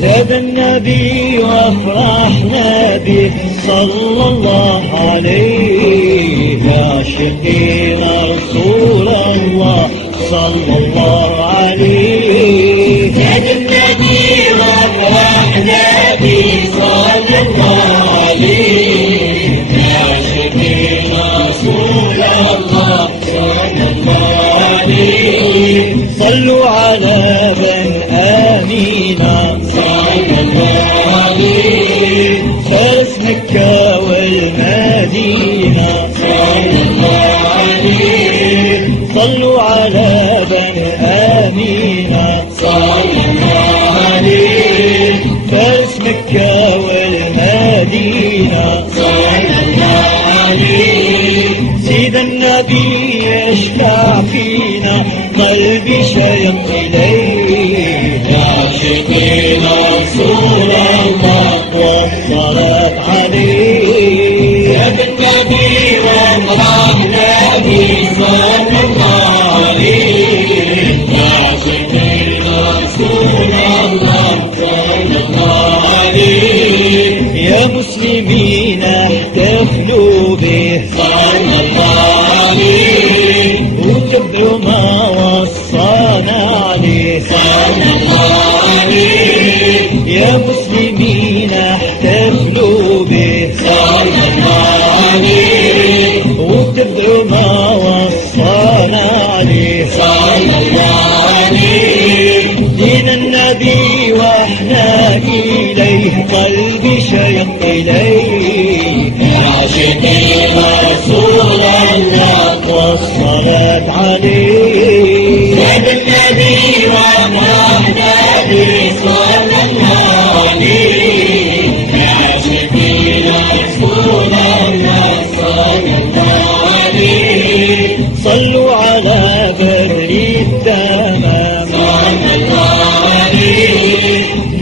زاد النبي وافرحنا به صلى الله عليه، عاشقين رسول الله صلى الله عليه. زاد النبي وافرحنا به صلى الله عليه، عاشقين رسول الله صلى الله عليه. صلوا على بن آمينة صلى الله عليه، فارس مكة والمدينة صلى الله عليه. صلوا على بن آمينة صلى الله عليه، فارس مكة والمدينة صلى الله عليه. سيد النبي يشفع فينا قلبي شيق إليه، عاشقين رسول الله والصلاة عليه. يا بالنبي وافرحنا به صلى الله عليه، عاشقين رسول الله صلى الله عليه. يا مسلمين احتفلوا به صلى الله عليه، واتبعوا ما وصانا عليه صلى الله عليه. يا مسلمين احتفلوا به صلى الله عليه، واتبعوا ما وصانا عليه صلى الله عليه. دين النبي واحنا إليه قلبي شيق إليه، عاشقين رسول الله والصلاة عليه. زاد النبي وافرحنا به صلى الله عليه، عاشقين رسول الله صلى الله عليه. صلوا على بدر التمام صلى الله عليه،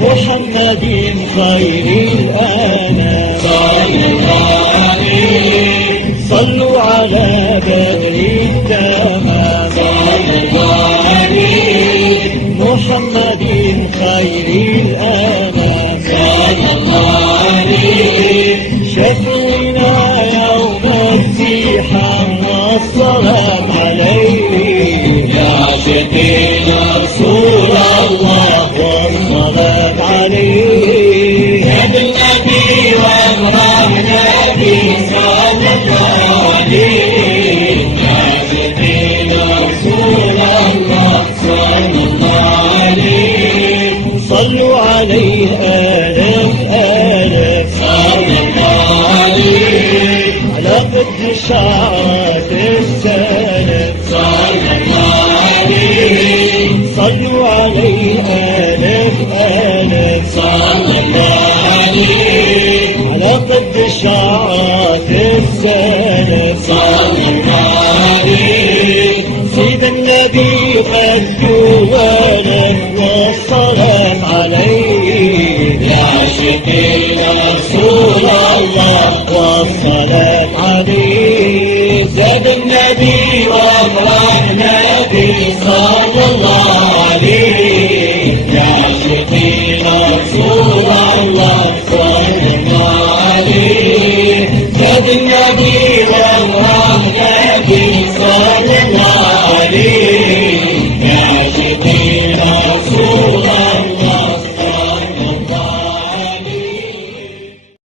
محمد خير الأنام صلى الله عليه. صلوا على بدر التمام صلى الله عليه، محمد خير الأنام صلى الله عليه. شفينا يوم الزحام والصلاة عليه، عاشقين رسول الله والصلاة عليه. يا بالنبي وافرحنا به صلى الله عليه، عاشقين رسول الله صلى الله عليه. صلوا عليه آلاف صلى الله عليه، على قد شعرات السلف صلى الله عليه. صلوا عليه آلاف صلى الله عليه، على قد شعرات السلف صلى الله عليه. سيد النبي قد جواله والصلاة عليه، عاشقين رسول الله والصلاة عليه. زاد النبي وافرحنا به صلى الله